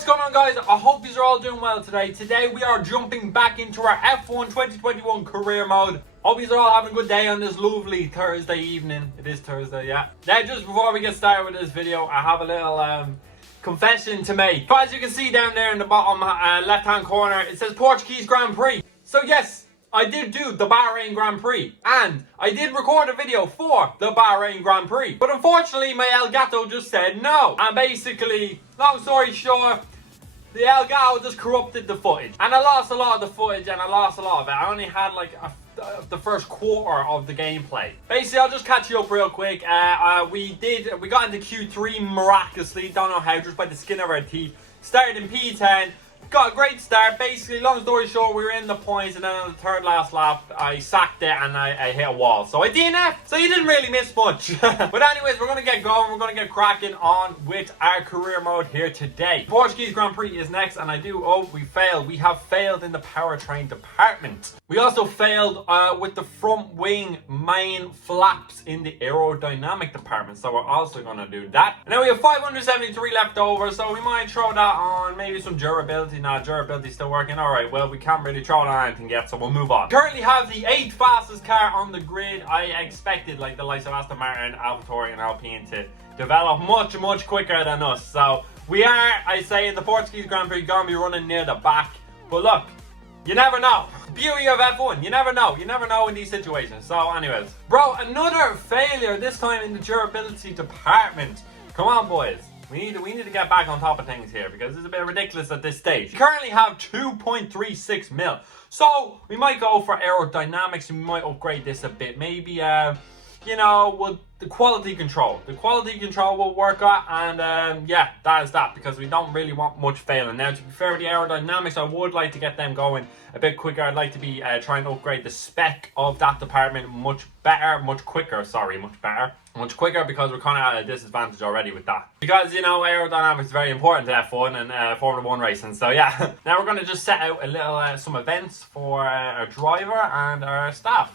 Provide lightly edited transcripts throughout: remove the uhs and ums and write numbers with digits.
What's going on, guys? I hope you're all doing well today. Today we are jumping back into our F1 2021 career mode. Hope you're all having a good day on this lovely Thursday evening. It is Thursday, yeah. Now, just before we get started with this video, I have a little confession to make. So as you can see down there in the bottom left hand corner, it says Portuguese Grand Prix. So yes, I did do the Bahrain Grand Prix, and I did record a video for the Bahrain Grand Prix, but unfortunately my Elgato just said no, and basically, long story short, the Elgato just corrupted the footage, and I lost a lot of the footage, and I lost a lot of it. I only had like the first quarter of the gameplay. Basically, I'll just catch you up real quick. We got into Q3 miraculously, don't know how, just by the skin of our teeth. Started in P10. Got a great start. Basically, long story short, we were in the points, and then on the third last lap, I sacked it and I hit a wall. So I DNF. So you didn't really miss much. But anyways, we're going to get going. We're going to get cracking on with our career mode here today. Portuguese Grand Prix is next, and we failed. We have failed in the powertrain department. We also failed with the front wing main flaps in the aerodynamic department. So we're also going to do that. And now we have 573 left over, so we might throw that on maybe some durability. Nah, durability still working. Alright, well, we can't really throw it on anything yet, so we'll move on. Currently have the 8th fastest car on the grid. I expected like the likes of Aston Martin, AlphaTauri and Alpine to develop much quicker than us. So we are, I say, in the Portuguese Grand Prix going to be running near the back. But look, you never know. Beauty of F1, you never know. You never know in these situations. So anyways, bro, another failure, this time in the durability department. Come on, boys. We need to get back on top of things here, because it's a bit ridiculous at this stage. We currently have 2.36 mil. So we might go for aerodynamics, and we might upgrade this a bit. Maybe, you know, the quality control. The quality control will work out, and yeah, that is that, because we don't really want much failing. Now, to be fair with the aerodynamics, I would like to get them going a bit quicker. I'd like to be trying to upgrade the spec of that department much quicker, because we're kind of at a disadvantage already with that. Because, you know, aerodynamics is very important to F1 and Formula 1 racing. So yeah, now we're going to just set out a little some events for our driver and our staff,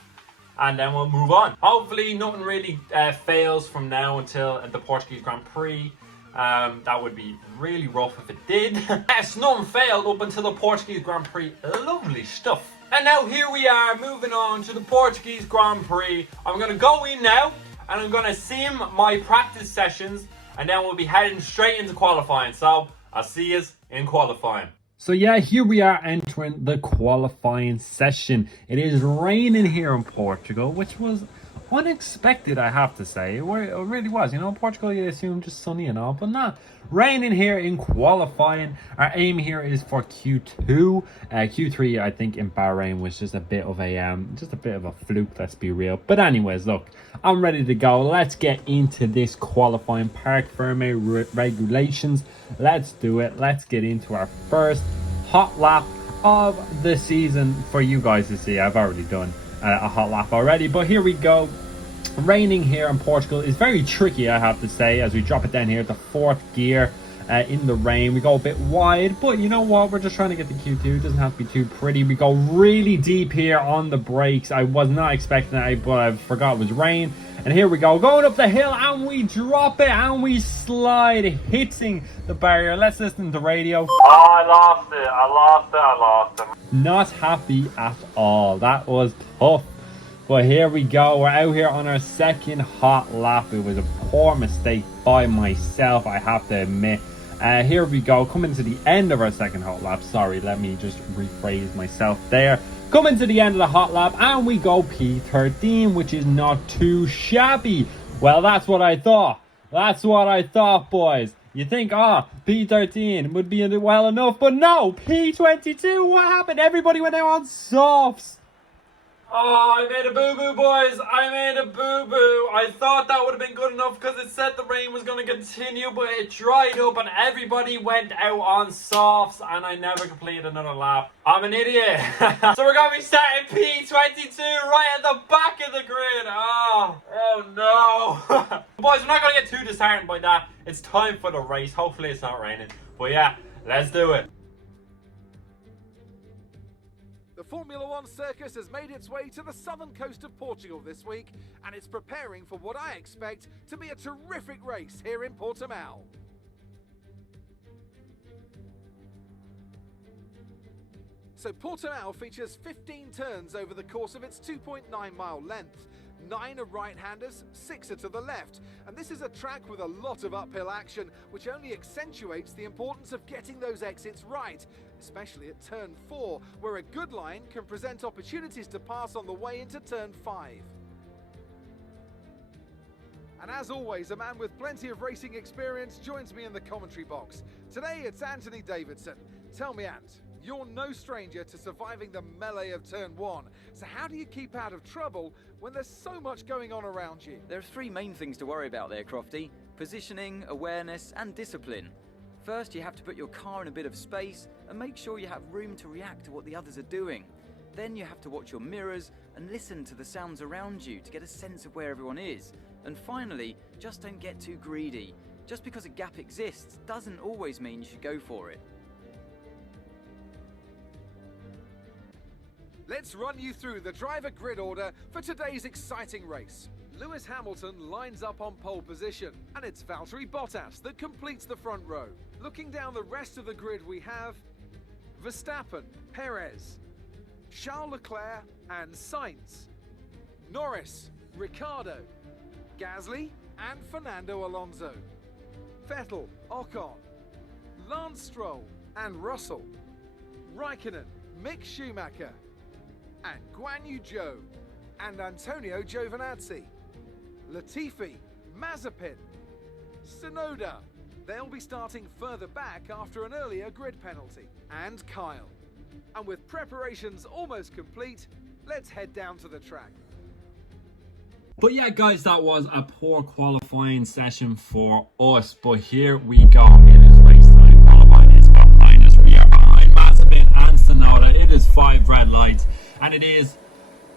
and then we'll move on. Hopefully nothing really fails from now until the Portuguese Grand Prix. That would be really rough if it did. Yes, nothing failed up until the Portuguese Grand Prix. Lovely stuff. And now here we are, moving on to the Portuguese Grand Prix. I'm going to go in now, and I'm going to sim my practice sessions, and then we'll be heading straight into qualifying. So I'll see you in qualifying. So yeah, here we are entering the qualifying session. It is raining here in Portugal, which was unexpected, I have to say. It really was. You know, Portugal, you assume just sunny and all, but not. Raining here in qualifying. Our aim here is for Q2. Q3, I think, in Bahrain was just a bit of a fluke, let's be real. But anyways, look, I'm ready to go. Let's get into this qualifying. Parc Fermé regulations. Let's do it. Let's get into our first hot lap of the season for you guys to see. I've already done a hot lap already, but here we go. Raining here in Portugal is very tricky, I have to say, as we drop it down here at the 4th gear in the rain. We go a bit wide, but you know what, we're just trying to get the Q2. It doesn't have to be too pretty. We go really deep here on the brakes. I was not expecting it, but I forgot it was rain. And here we go, going up the hill, and we drop it, and we slide, hitting the barrier. Let's listen to the radio. Oh, I lost it. Not happy at all. That was tough. But here we go. We're out here on our second hot lap. It was a poor mistake by myself, I have to admit. Here we go. Coming to the end of our second hot lap. Sorry, let me just rephrase myself there. Coming to the end of the hot lap, and we go P13, which is not too shabby. Well, that's what I thought. That's what I thought, boys. You think, P13 would be well enough, but no, P22, what happened? Everybody went out on softs. Oh, I made a boo-boo, boys. I made a boo-boo. I thought that would have been good enough because it said the rain was going to continue, but it dried up and everybody went out on softs, and I never completed another lap. I'm an idiot. So we're going to be starting P22 right at the back of the grid. Oh no. Boys, we're not going to get too disheartened by that. It's time for the race. Hopefully it's not raining. But yeah, let's do it. The Formula One circus has made its way to the southern coast of Portugal this week, and it's preparing for what I expect to be a terrific race here in Portimao. So Portimao features 15 turns over the course of its 2.9-mile length. 9 are right-handers, 6 are to the left. And this is a track with a lot of uphill action, which only accentuates the importance of getting those exits right, especially at turn 4, where a good line can present opportunities to pass on the way into turn 5. And as always, a man with plenty of racing experience joins me in the commentary box. Today it's Anthony Davidson. Tell me, Ant, you're no stranger to surviving the melee of turn 1. So how do you keep out of trouble when there's so much going on around you? There are 3 main things to worry about there, Crofty. Positioning, awareness and discipline. First, you have to put your car in a bit of space and make sure you have room to react to what the others are doing. Then you have to watch your mirrors and listen to the sounds around you to get a sense of where everyone is. And finally, just don't get too greedy. Just because a gap exists doesn't always mean you should go for it. Let's run you through the driver grid order for today's exciting race. Lewis Hamilton lines up on pole position, and it's Valtteri Bottas that completes the front row. Looking down the rest of the grid, we have Verstappen, Perez, Charles Leclerc and Sainz, Norris, Ricciardo, Gasly and Fernando Alonso, Vettel, Ocon, Lance Stroll and Russell, Raikkonen, Mick Schumacher, and Guan Yu Zhou and Antonio Giovinazzi, Latifi, Mazepin, Tsunoda. They'll be starting further back after an earlier grid penalty, and Kyle. And with preparations almost complete, let's head down to the track. But yeah, guys, that was a poor qualifying session for us. But here we go. It is race time. Qualifying is behind us. We are behind Mazepin and Tsunoda. It is 5 red lights. And it is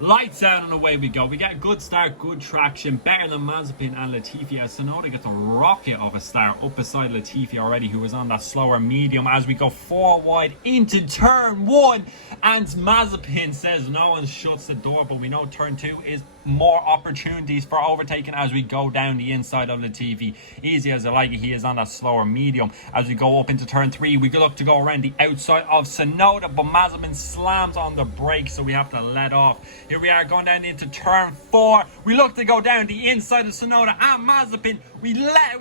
lights out and away we go. We get a good start, good traction, better than Mazepin and Latifi, as Tsunoda gets a rocket of a start up beside Latifi already, who was on that slower medium, as we go 4 wide into turn 1, and Mazepin says no one shuts the door, but we know turn 2 is more opportunities for overtaking as we go down the inside of Latifi. Easy as I like it, he is on that slower medium. As we go up into turn 3, we look to go around the outside of Tsunoda, but Mazepin slams on the brakes, so we have to let off. Here we are going down into turn 4. We look to go down the inside of Tsunoda and Mazepin. We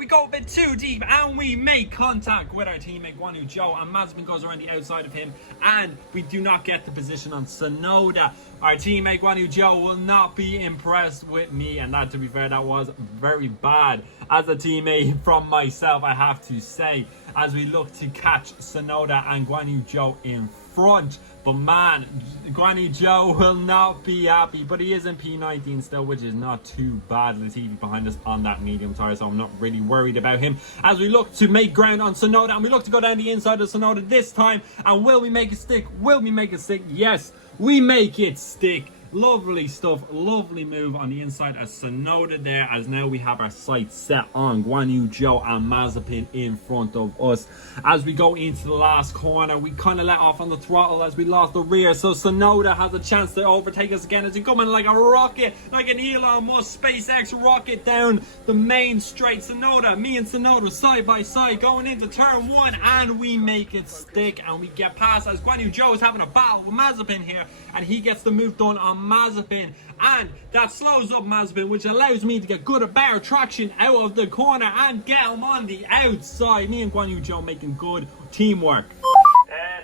go a bit too deep and we make contact with our teammate Guan Yu Zhou, and Mazepin goes around the outside of him, and we do not get the position on Tsunoda. Our teammate Guan Yu Zhou will not be impressed with me, and that, to be fair, that was very bad as a teammate from myself, I have to say, as we look to catch Tsunoda and Guan Yu Zhou in front. But man, Guan Yu Zhou will not be happy, but he is in P19 still, which is not too bad. Latifi behind us on that medium tire, so I'm not really worried about him. As we look to make ground on Tsunoda, and we look to go down the inside of Tsunoda this time, and will we make it stick? Will we make it stick? Yes, we make it stick. Lovely stuff, lovely move on the inside of Tsunoda there, as now we have our sights set on Guan Yu Zhou and Mazepin in front of us. As we go into the last corner, we kind of let off on the throttle as we lost the rear, so Tsunoda has a chance to overtake us again as he coming like a rocket, like an Elon Musk SpaceX rocket down the main straight. Tsunoda, me and Tsunoda side by side going into turn 1, and we make it stick and we get past, as Guan Yu Zhou is having a battle with Mazepin here, and he gets the move done on Mazepin, and that slows up Mazepin, which allows me to get good or better traction out of the corner and get him on the outside. Me and Guan Yu Zhou making good teamwork.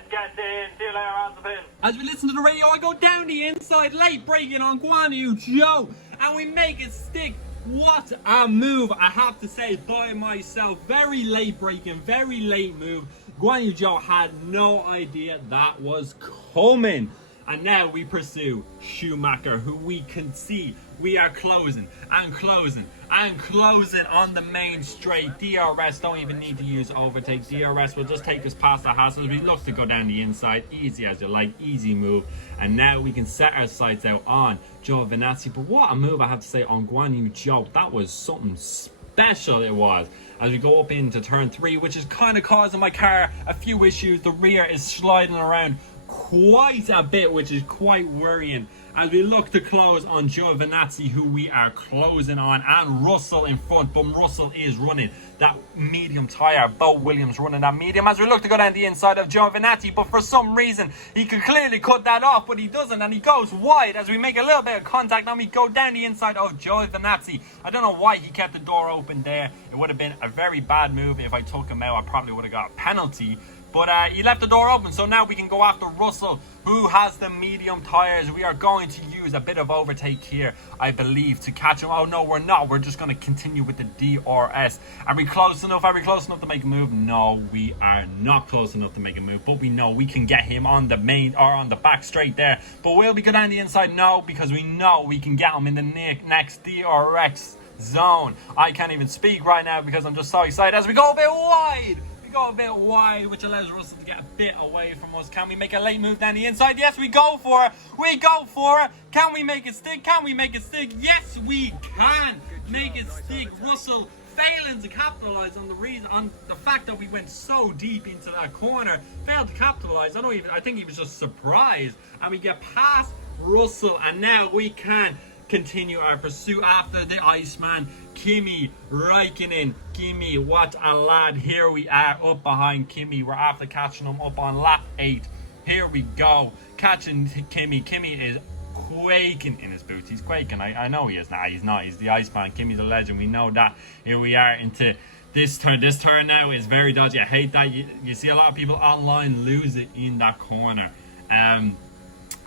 Get in, see you later, Mazepin. As we listen to the radio, I go down the inside, late braking on Guan Yu Zhou, and we make it stick. What a move, I have to say, by myself. Very late braking, very late move. Guan Yu Zhou had no idea that was coming. And now we pursue Schumacher, who we can see we are closing and closing and closing on the main straight. DRS don't even need to use overtake. DRS will just take us past the hassles. We look to go down the inside, easy as you like, easy move. And now we can set our sights out on Giovinazzi. But what a move, I have to say, on Guan Yu Zhou. That was something special, it was. As we go up into turn 3, which is kind of causing my car a few issues. The rear is sliding around quite a bit, which is quite worrying, as we look to close on Giovinazzi, who we are closing on, and Russell in front. But Russell is running that medium tyre. Bo Williams running that medium as we look to go down the inside of Giovinazzi, but for some reason he could clearly cut that off, but he doesn't, and he goes wide as we make a little bit of contact. Now we go down the inside of Giovinazzi. I don't know why he kept the door open there. It would have been a very bad move. If I took him out, I probably would have got a penalty. But he left the door open, so now we can go after Russell, who has the medium tyres. We are going to use a bit of overtake here, I believe, to catch him. Oh, no, we're not. We're just going to continue with the DRS. Are we close enough? Are we close enough to make a move? No, we are not close enough to make a move. But we know we can get him on the main, or on the back straight there. But will we go down the inside? No, because we know we can get him in the next DRX zone. I can't even speak right now because I'm just so excited as we go a bit wide. Go a bit wide, which allows Russell to get a bit away from us. Can we make a late move down the inside? Yes, we go for it. We go for it. Can we make it stick? Can we make it stick? Yes, we can make it stick. Russell failing to capitalize on the fact that we went so deep into that corner. Failed to capitalize. I think he was just surprised, and we get past Russell, and now we can continue our pursuit after the Iceman. Kimi Räikkönen. Kimi, what a lad. Here we are up behind Kimi. We're after catching him up on lap 8. Here we go. Catching Kimi. Kimi is quaking in his boots. He's quaking. I know he is. Nah, he's not. He's the Iceman. Kimi's a legend. We know that. Here we are into this turn. This turn now is very dodgy. I hate that. You see a lot of people online lose it in that corner.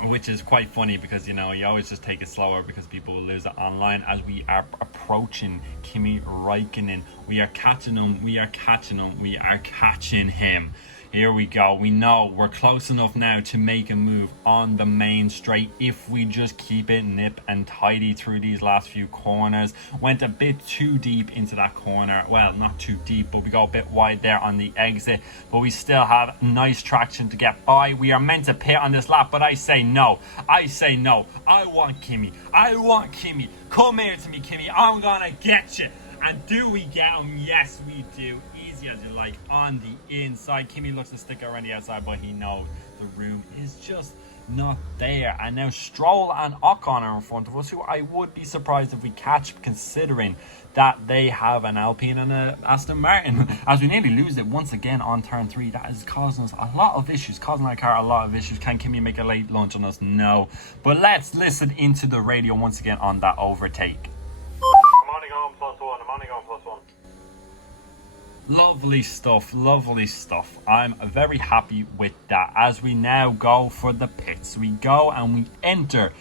Which is quite funny because, you know, you always just take it slower because people will lose it online. As we are approaching Kimi Räikkönen, we are catching him, we are catching him, we are catching him. Here we go. We know we're close enough now to make a move on the main straight if we just keep it nip and tidy through these last few corners. Went a bit too deep into that corner. Well, not too deep, but we go a bit wide there on the exit. But we still have nice traction to get by. We are meant to pit on this lap, but I say no. I say no. I want Kimi. I want Kimi. Come here to me, Kimi. I'm gonna get you. And do we get him? Yes, we do. Easy as you like on the inside. Kimi looks to stick around the outside, but he knows the room is just not there. And now Stroll and Ocon are in front of us, who I would be surprised if we catch, considering that they have an Alpine and an Aston Martin. As we nearly lose it once again on turn 3, that is causing us a lot of issues, causing our car a lot of issues. Can Kimi make a late launch on us? No. But let's listen into the radio once again on that overtake. I'm only going +1. I'm only going +1. Lovely stuff, lovely stuff. I'm very happy with that. As we now go for the pits, we go and we enter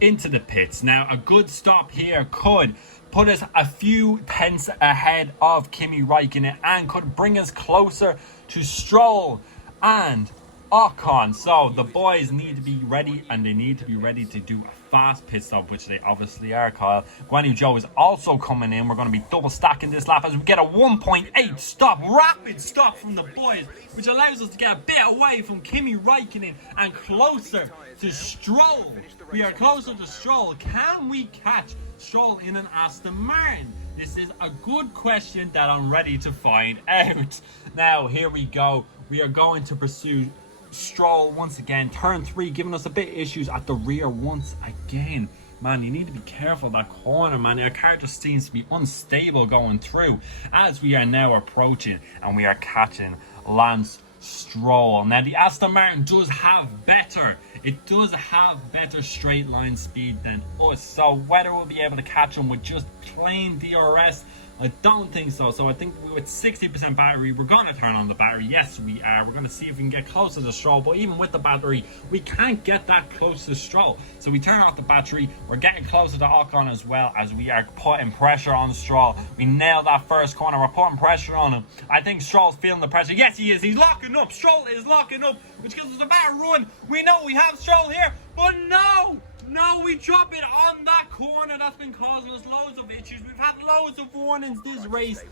into the pits. Now, a good stop here could put us a few tenths ahead of Kimi Räikkönen and could bring us closer to Stroll and Ocon. So the boys need to be ready, and they need to be ready to do a fast pit stop, which they obviously are, Kyle. Guan Yu Zhou is also coming in. We're going to be double stacking this lap as we get a 1.8 stop, rapid stop from the boys, which allows us to get a bit away from Kimi Räikkönen and closer to Stroll. We are closer to Stroll. Can we catch Stroll in an Aston Martin? This is a good question that I'm ready to find out. Now, here we go. We are going to pursue Stroll once again. Turn 3 giving us a bit of issues at the rear once again. Man, you need to be careful of that corner, man. Your car just seems to be unstable going through as we are now approaching and we are catching Lance Stroll. Now, the Aston Martin does have better. It does have better straight line speed than us. So whether we'll be able to catch him with just plain DRS, I don't think so. So I think with 60% battery, we're going to turn on the battery. Yes, we are. We're going to see if we can get closer to Stroll. But even with the battery, we can't get that close to Stroll. So we turn off the battery. We're getting closer to Ocon as well, as we are putting pressure on Stroll. We nailed that first corner. We're putting pressure on him. I think Stroll's feeling the pressure. Yes, he is. He's locking up. Stroll is locking up, which gives us a better run. We know we have Stroll here, but no! No, we drop it on that corner. That's been causing us loads of issues. We've had loads of warnings this race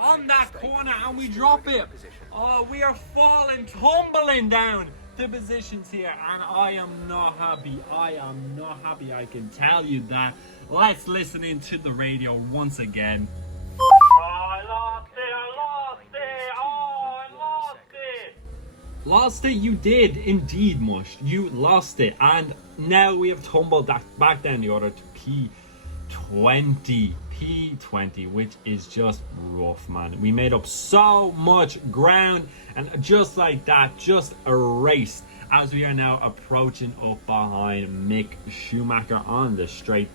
on that corner, and we drop it. Oh, we are falling, tumbling down the positions here, and I am not happy. I am not happy, I can tell you that. Let's listen into the radio once again. Oh, I lost it. I lost it. Oh, I lost it. lost it. You did indeed, Mush. You lost it. And now we have tumbled that back down the order to P20. P20, which is just rough, man. We made up so much ground, and just like that, just erased, as we are now approaching up behind Mick Schumacher on the straight.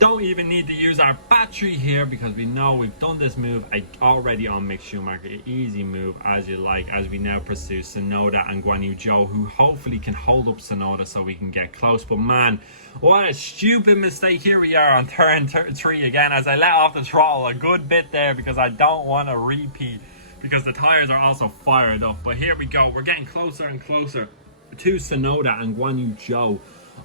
Don't even need to use our battery here, because we know we've done this move already on Mick Schumacher. Easy move as you like, as we now pursue Tsunoda and Guan Yu Zhou, who hopefully can hold up Tsunoda so we can get close. But man, what a stupid mistake. Here we are on turn 3 again, as I let off the throttle a good bit there because I don't want to repeat, because the tires are also fired up. But here we go, we're getting closer and closer to Tsunoda and Guan Yu Zhou.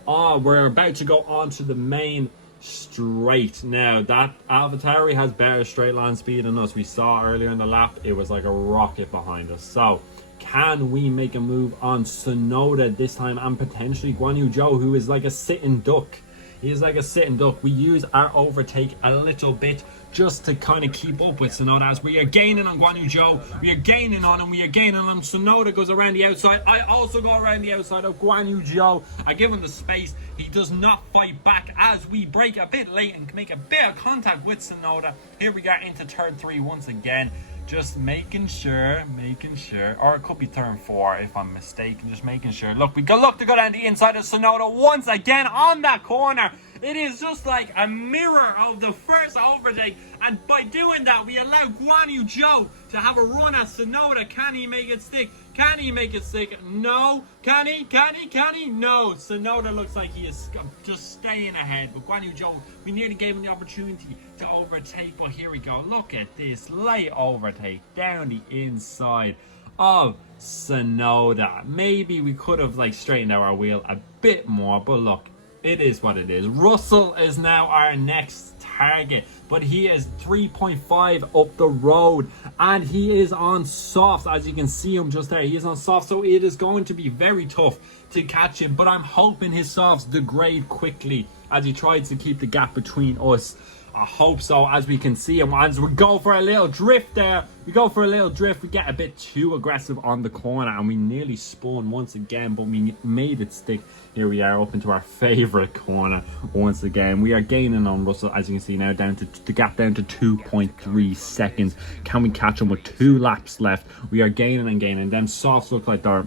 Oh, we're about to go on to the main straight. Now that AlphaTauri has better straight line speed than us. We saw earlier in the lap it was like a rocket behind us. So can we make a move on Tsunoda this time, and potentially Guan Yu Zhou, who is like a sitting duck? He is like a sitting duck. We use our overtake a little bit just to kind of keep up with Tsunoda, as we are gaining on Guan Yu Zhou. We are gaining on him. We are gaining on him. Tsunoda goes around the outside. I also go around the outside of Guan Yu Zhou. I give him the space. He does not fight back, as we break a bit late and make a bit of contact with Tsunoda. Here we got into turn 3 once again. Just making sure, or it could be turn 4 if I'm mistaken, just making sure. Look, we look to go down the inside of Tsunoda once again on that corner. It is just like a mirror of the first overtake, and by doing that, we allow Guan Yu Zhou to have a run at Tsunoda. Can he make it stick? Can he make it stick? No. Can he? No. Tsunoda looks like he is just staying ahead, but Guan Yu Zhou, we nearly gave him the opportunity to overtake, but here we go. Look at this late overtake down the inside of Tsunoda. Maybe we could have like straightened out our wheel a bit more, but look, it is what it is. Russell is now our next target, but he is 3.5 up the road, and he is on softs. As you can see him just there, he is on softs, so it is going to be very tough to catch him, but I'm hoping his softs degrade quickly as he tries to keep the gap between us. I hope so, as we can see him. As we go for a little drift there. We get a bit too aggressive on the corner, and we nearly spun once again, but we made it stick. Here we are up into our favorite corner once again. We are gaining on Russell, as you can see now, down to the gap down to 2.3 seconds. Can we catch him with 2 laps left? We are gaining and gaining. Them softs look like they're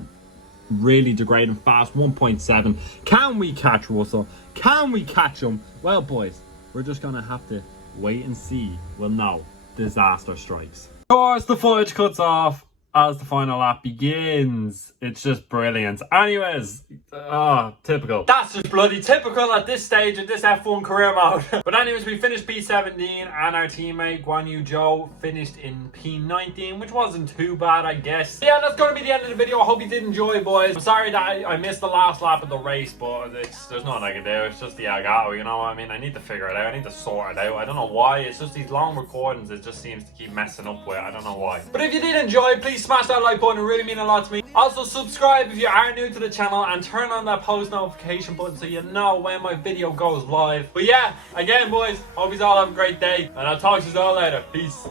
really degrading fast. 1.7. Can we catch Russell? Can we catch him? Well, boys, we're just gonna have to wait and see. Well, no, disaster strikes. Of course, the footage cuts off as the final lap begins. It's just brilliant. Anyways, typical. That's just bloody typical at this stage of this F1 career mode. But anyways, we finished P17, and our teammate Guan Yu Zhou finished in P19, which wasn't too bad, I guess. Yeah, that's going to be the end of the video. I hope you did enjoy, boys. I'm sorry that I missed the last lap of the race, but there's nothing I can do. It's just the Elgato, you know what I mean? I need to figure it out. I need to sort it out. I don't know why. It's just these long recordings, it just seems to keep messing up with. I don't know why. But if you did enjoy, please smash that like button. It really means a lot to me. Also, subscribe if you are new to the channel, and turn on that post notification button so you know when my video goes live. But yeah, again, boys, hope you all have a great day, and I'll talk to you all later. Peace.